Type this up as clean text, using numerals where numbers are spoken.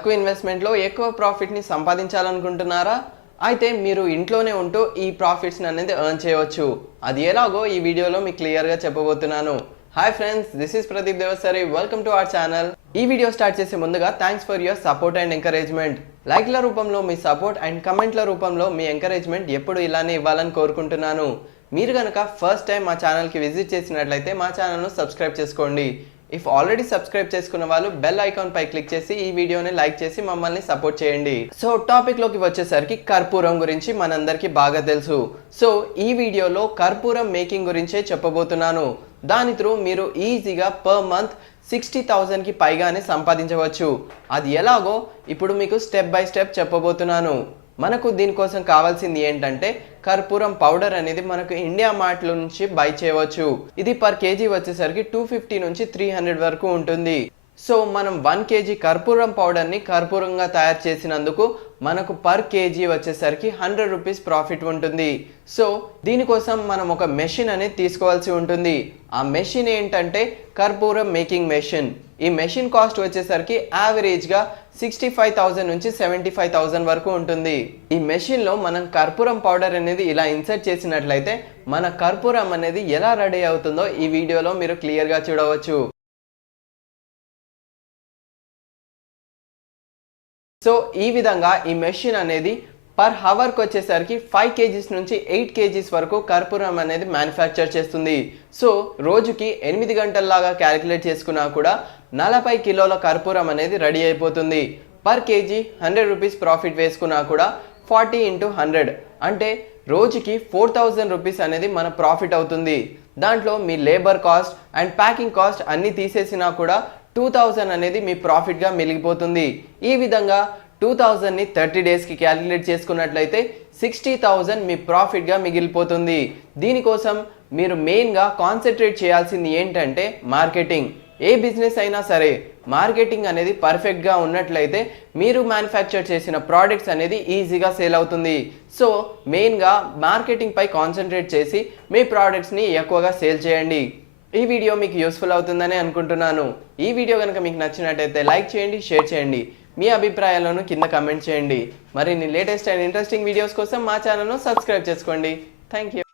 తక్కువ ఇన్వెస్ట్మెంట్లో ఎక్కువ ప్రాఫిట్ని సంపాదించాలనుకుంటున్నారా? అయితే మీరు ఇంట్లోనే ఉంటూ ఈ ప్రాఫిట్స్ని అనేది ఎర్న్ చేయవచ్చు. అది ఎలాగో ఈ వీడియోలో మీకు క్లియర్గా చెప్పబోతున్నాను. Hi friends, this is Pradeep Devasari. Welcome to our channel. ఈ వీడియో స్టార్ట్ చేసే ముందుగా thanks for your support and encouragement. లైక్ల రూపంలో మీ సపోర్ట్ అండ్ కమెంట్ల రూపంలో మీ ఎంకరేజ్మెంట్ ఎప్పుడు ఇలానే ఇవ్వాలని కోరుకుంటున్నాను. మీరు కనుక ఫస్ట్ టైం మా ఛానల్కి విజిట్ చేసినట్లయితే మా ఛానల్ను సబ్స్క్రైబ్ చేసుకోండి. ఇఫ్ ఆల్రెడీ సబ్స్క్రైబ్ చేసుకున్న వాళ్ళు బెల్ ఐకాన్ పై క్లిక్ చేసి ఈ వీడియోని లైక్ చేసి మమ్మల్ని సపోర్ట్ చేయండి. సో టాపిక్ లోకి వచ్చేసరికి కర్పూరం గురించి మనందరికీ బాగా తెలుసు. సో ఈ వీడియోలో కర్పూరం మేకింగ్ గురించే చెప్పబోతున్నాను. దాని త్రూ మీరు ఈజీగా పర్ మంత్ 60,000కి పైగానే సంపాదించవచ్చు. అది ఎలాగో ఇప్పుడు మీకు స్టెప్ బై స్టెప్ చెప్పబోతున్నాను. మనకు దీనికోసం కావాల్సింది ఏంటంటే కర్పూరం పౌడర్ అనేది మనకు ఇండియా మార్ట్లో నుంచి బై చేయవచ్చు. ఇది పర్ కేజీ వచ్చేసరికి 250 నుంచి 300 వరకు ఉంటుంది. సో మనం 1 కేజీ కర్పూరం పౌడర్ని కర్పూరంగా తయారు చేసినందుకు మనకు పర్ కేజీ వచ్చేసరికి 100 రూపీస్ ప్రాఫిట్ ఉంటుంది. సో దీనికోసం మనం ఒక మెషిన్ అనేది తీసుకోవాల్సి ఉంటుంది. ఆ మెషిన్ ఏంటంటే కర్పూరం మేకింగ్ మెషిన్. ఈ మెషిన్ కాస్ట్ వచ్చేసరికి యావరేజ్గా 65,000 నుంచి 75,000 వరకు ఉంటుంది. ఈ మెషిన్లో మనం కర్పూరం పౌడర్ అనేది ఇలా ఇన్సర్ట్ చేసినట్లయితే మన కర్పూరం అనేది ఎలా రెడీ అవుతుందో ఈ వీడియోలో మీరు క్లియర్గా చూడవచ్చు. సో ఈ విధంగా ఈ మెషిన్ అనేది పర్ హవర్కి వచ్చేసరికి 5 కేజీస్ నుంచి 8 కేజీస్ వరకు కర్పూరం అనేది మ్యానుఫ్యాక్చర్ చేస్తుంది. సో రోజుకి 8 గంటల్లాగా క్యాలిక్యులేట్ చేసుకున్నా కూడా 40 కిలోల కర్పూరం అనేది రెడీ అయిపోతుంది. పర్ కేజీ 100 రూపీస్ ప్రాఫిట్ వేసుకున్నా కూడా 40 into 100 అంటే రోజుకి 4,000 రూపీస్ అనేది మన ప్రాఫిట్ అవుతుంది. దాంట్లో మీ labour cost and packing cost అన్నీ తీసేసినా కూడా 2,000 అనేది మీ ప్రాఫిట్గా మిగిలిపోతుంది. ఈ విధంగా 2,000ని 30 డేస్కి క్యాలిక్యులేట్ చేసుకున్నట్లయితే 60,000 మీ ప్రాఫిట్గా మిగిలిపోతుంది. దీనికోసం మీరు మెయిన్గా కాన్సన్ట్రేట్ చేయాల్సింది ఏంటంటే మార్కెటింగ్. ఏ బిజినెస్ అయినా సరే మార్కెటింగ్ అనేది పర్ఫెక్ట్గా ఉన్నట్లయితే మీరు మ్యానుఫ్యాక్చర్ చేసిన ప్రోడక్ట్స్ అనేది ఈజీగా సేల్ అవుతుంది. సో మెయిన్గా మార్కెటింగ్ పై కాన్సన్ట్రేట్ చేసి మీ ప్రోడక్ట్స్ని ఎక్కువగా సేల్ చేయండి. ఈ వీడియో మీకు యూస్ఫుల్ అవుతుందని అనుకుంటున్నాను. ఈ వీడియో కనుక మీకు నచ్చినట్టయితే లైక్ చేయండి, షేర్ చేయండి. మీ అభిప్రాయాలను కింద కమెంట్ చేయండి. మరిన్ని లేటెస్ట్ అండ్ ఇంట్రెస్టింగ్ వీడియోస్ కోసం మా ఛానల్ను సబ్స్క్రైబ్ చేసుకోండి. Thank you.